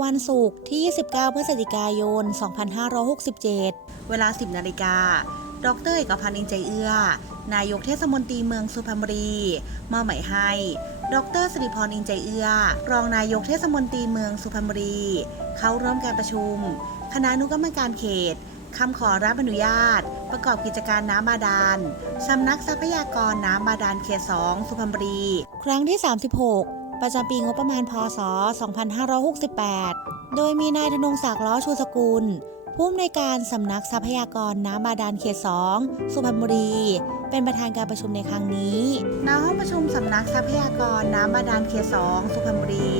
วันศุกร์ที่ 29 พฤศจิกายน 2567 เวลา 10 นาฬิกา ดรเอกพันธ์อินใจเอื้อ นายกเทศมนตรีเมืองสุพรรณบุรีมอบหมายให้ ดรสิริพรอินใจเอื้อ รองนายกเทศมนตรีเมืองสุพรรณบุรี เข้าร่วมการประชุม คณะอนุกรรมการเขตคำขอรับอนุญาต ประกอบกิจการน้ำบาดาลสำนักทรัพยากรน้ำบาดาลเขต 2 สุพรรณบุรี ครั้งที่ 36 ประจำปีงบประมาณพศ 2568 โดยมีนายธนงศักดิ์ล้อชูสกุล ผู้อำนวยการสำนักทรัพยากรน้ำบาดาลเขต 2 สุพรรณบุรี เป็นประธานการประชุมในครั้งนี้ ณ ห้องประชุมสำนักทรัพยากรน้ำบาดาลเขต 2 สุพรรณบุรี